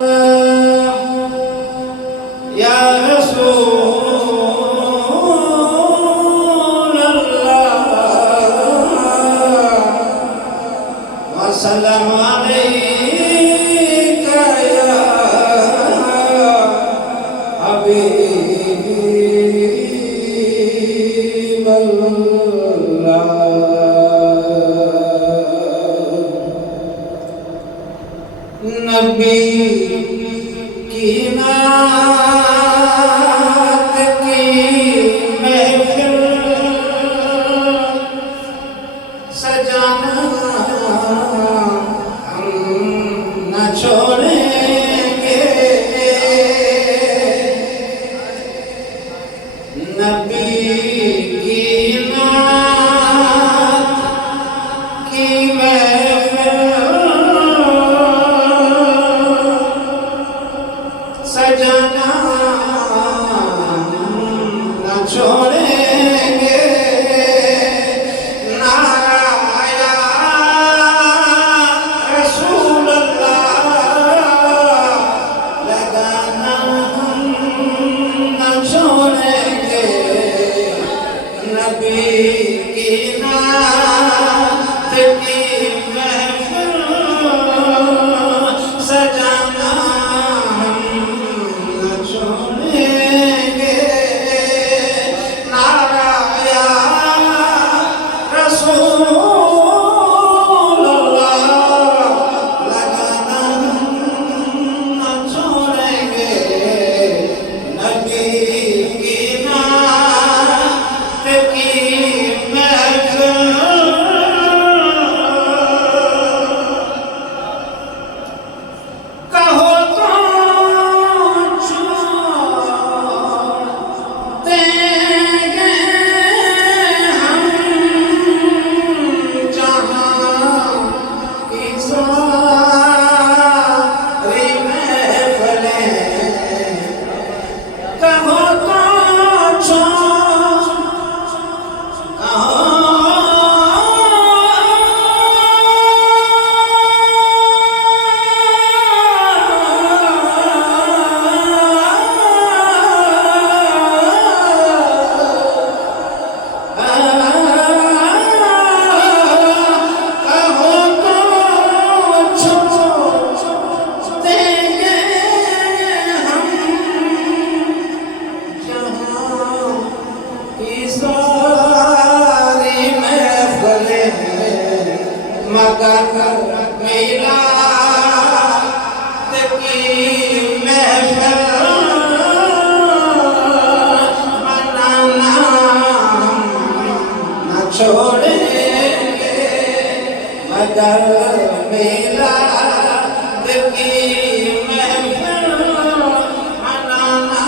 या रसूल अल्लाह वसल्लम अलैका या हबीब अल्लाह। नबी की नात की महफिल सजाना हम न छोड़ेंगे। नबी की नात की महफिल सजाना न छोड़ेंगे। नारा या रसूल अल्लाह लगाना हम न छोड़ेंगे। नबी की नात की महफिल सजाना छोड़ेंगे मगर मिलाद की महफिल मनाना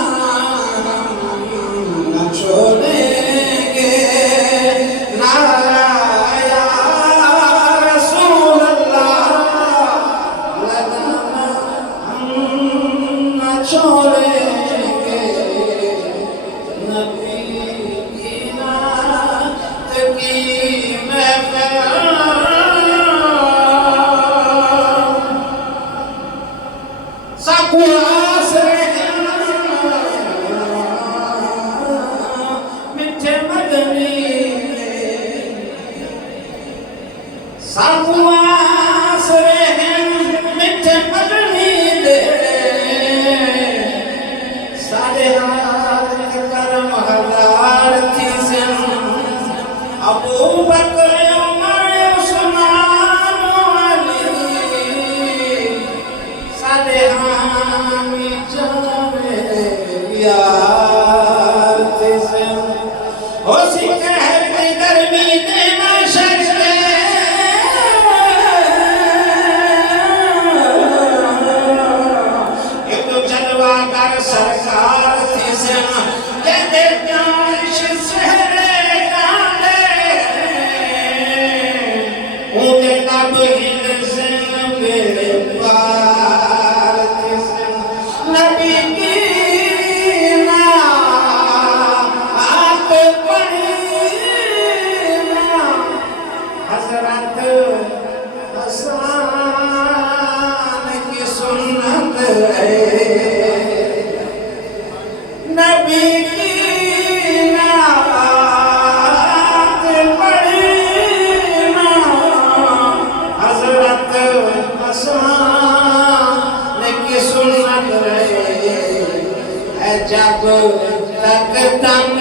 न छोड़ेंगे। नारा या रसूल अल्लाह लगाना हम न छोड़ेंगे। नबी की नात की महफिल सकुआस मिठे मदनी सकुआस मिठे मदनी दे सारे हाथ करम हजार थी सिन अबू बकर उमर उस्मान अली सारे हामी जाने यार थे सिन हो सिकहर की गर्मी दे माशर से ये तो जलवा कर सरकार थी सिन कहते जानिश सहरे गाने ऊँचे लब हिल सिन मेरे पार थी सिन। नबी की जब तक दम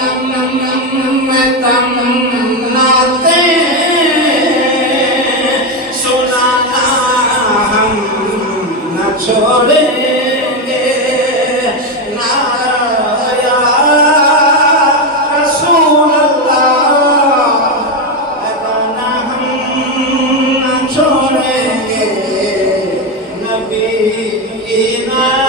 नाते सुनाना हम न छोड़ेंगे ना या रसूल अल्लाह, गाना हम न छोड़ेंगे नबी की ना